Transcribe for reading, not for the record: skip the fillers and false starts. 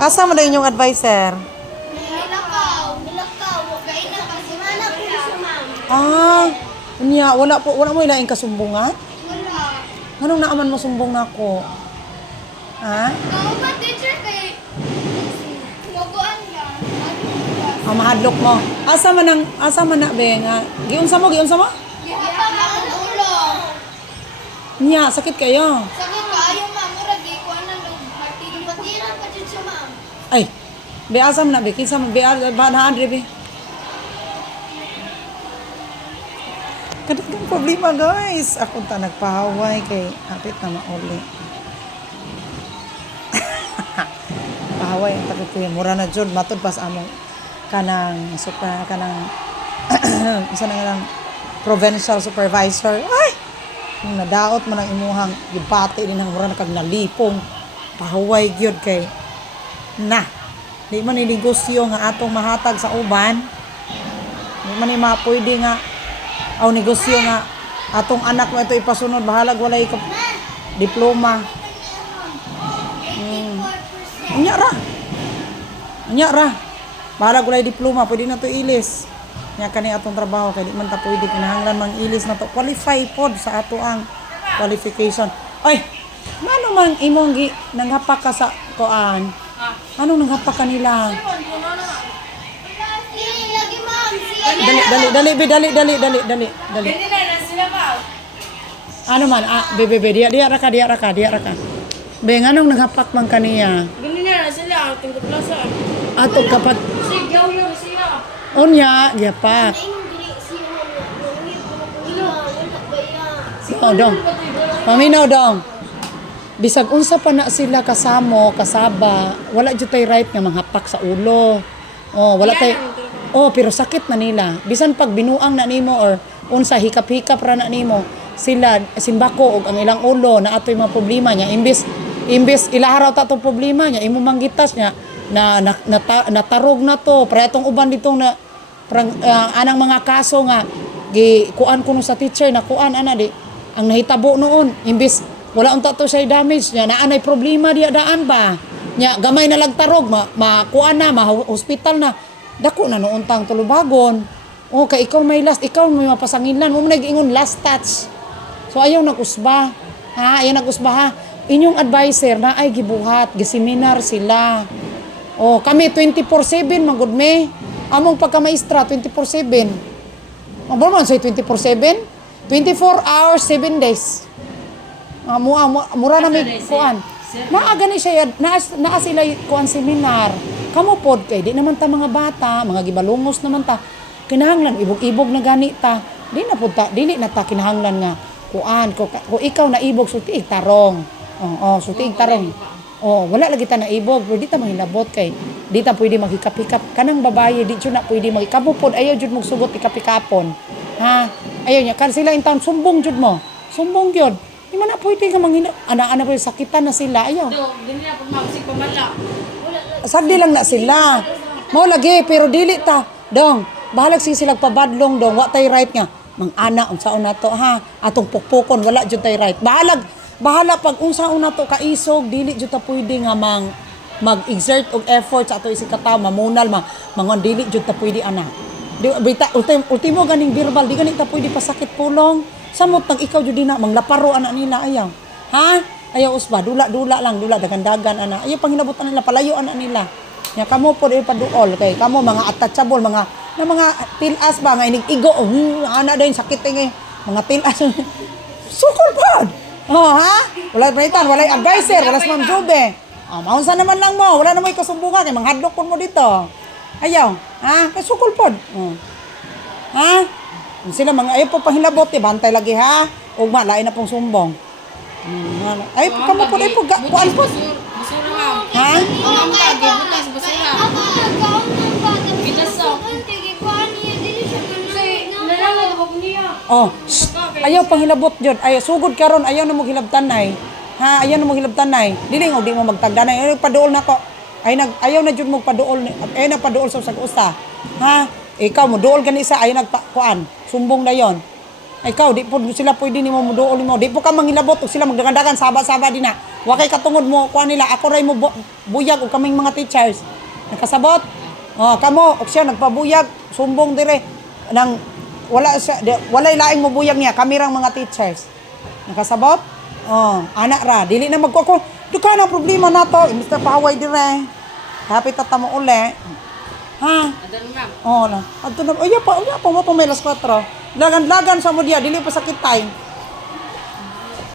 Asa mo na inyong advisor? Nilakaw. Gain na kasi. Mana po siya, ma'am. Niya, wala mo ilaing kasumbungan? Wala. Anong naaman mo sumbong na ako? Ha? Kao ba, teacher, kay... Mabuan ka. Mahadlok mo. Asa man na be nga? Giunsa mo? Gihapa mga ulo. Niya, sakit kayo. Sakit ka, ayaw, ma'am. Murag, ikuan na nung patiran pa dyan siya, ma'am. Ay, be asa man na be? Kinsa mo be Andre be? Kadaghan problema guys. Ako ta nagpahaway kay hapit na mauli. Pahaway ang takot ko yun. Mura na jud matod pas among kanang isa na nga lang provincial supervisor. Ay! Yung nadaot man ang imuhang gibati din ang mura na kag nalipong. Pahaway gyud kay na. Di man ni negosyo nga atong mahatag sa uban. Di man ni pwede nga aw negosyo nga atong anak mo ito ipasunod bahalag walay ka diploma. Nya ra. Bahalag walay diploma pwede na to ilis. Nya kani atong trabaho kay di man ta pwede kinahanglan mang ilis na to qualify pod sa ato ang qualification. Ay, ano man imong nanghapak ka sa kuan? Anong nanghapak kanila? Lagi, ma'am. Dali. Ano man, bebe, diya ra ka. Be, anong naghapak man kaniya? Ganina na sila, ating kaplasa. Atong kapat, Sigaw lang siya. unya, giyapak. Dong. Paminaw dong. Bisag unsa pa na sila kasamo, kasaba, wala jud tay right nga manghapak sa ulo. Oh, wala tay. Oh, pero sakit na nila. Bisan pag binuang na nimo or unsa hikap-hikap ra na nimo, sila simbako og ang ilang ulo na atoy mga problema niya. Imbis ilaharaw ta tong problema niya, imo manggitas niya na natarog na to. Para itong uban ditong na anang mga kaso nga kuan kuno sa teacher na kuan ana di ang nahitabo noon imbis wala unta to siya damage niya naanay problema diya daan ba nya gamay na lagtarog kuan na hospital na dako na noon tang tulubagon kay ikaw may mapasangilan mo man nag-ingon last touch so ayaw nag-usba ha inyong advisor na ay gibuhat giseminar sila kami 24/7 magud me among pagka-maestra 24/7 ang man say 24/7 24 hours 7 days mura na may kuan naa gani siya naa sila kuan seminar kamo pod kay di naman ta mga bata mga gibalungos naman ta kinahanglan ibog-ibog na gani ta dili na ta kinahanglan nga kuan ko ikaw na ibog sulti tarong sulti tarong wala lagi ta na ibog pero di ta manghilabot kay di ta pwede maghikap-hikap kanang babaye di jud na pwede magikabo pod ayaw jud mong sugot ikap-hikapon ha ayaw niya kan sila in town sumbong jud gyud di man na pwede ka manghina ana pwede sakitan na sila ayaw Dili na pagmagsig pamala. sagdi lang na sila mao lagi pero dili ta dong bahalag sila pabadlong dong wa tay right nga mang ana unsaon nato ha atong pukpukon wala jud tay right bahala pag unsaon nato kaisog dili jud ta pwede nga mag-exert og effort sa ato isikataw mamunal mangon dili jud ta pwede ana di bita ultimo ganing verbal di gani ta pwede pasakit pulong samot nag ikaw jud na manglaparo ana nila ayaw ha ayaw usba dula dagan-dagan ana ayaw panghinabutan nila palayo ana nila nya kamo pod ipaduol kay kamo mga attachable mga tilas ba nga inig-igo ana dayon sakit nga mga tilas sukol pod ha wala palitan wala advisor wala si Ma'am Jube maunsa naman lang mo wala na mo ikasumbungan kay manghadlok kon mo dito ayaw ha kasukol pod ha sila mga ayaw po pahilabot bantay lagi ha ug lain na pong sumbong ay kamo pod ay kuan pod Basura ma'am. ha Ma'am ka, gibutas basura. Gitasok. Nalangan ko niya. ayaw panghilabot jud ay sugod karon ayaw na mo hilabtanay ha ayaw na mo hilabtanay dili nga di mo magtagdanay ay paduol na ko ayaw na jud mo paduol ay na paduol sa usa ha ikaw mo duol gani isa ayaw nagkuan sumbong dayon ikaw di po sila pwede nimo muduol nimo di po ka manghilabot og sila magdagandagan saba-saba din na Wa kay katungod mo kuha nila ako ray mo buyag og kaming mga teachers. Nakasabot? Oh, kamo og siya nagpabuyag, sumbong dire nang wala siya walay laing mo buyag niya kami rang mga teachers. Nakasabot? Oh, ana ra dili na magkuko. Duka na problema nato, Mr. Pahaway dire. Happy tata mo uli. Ha? Adan ma'am. Oh, na. Adto na. Oya pa mo pa may las 4. Lagan-lagan sa mo diya dili pa sakit time.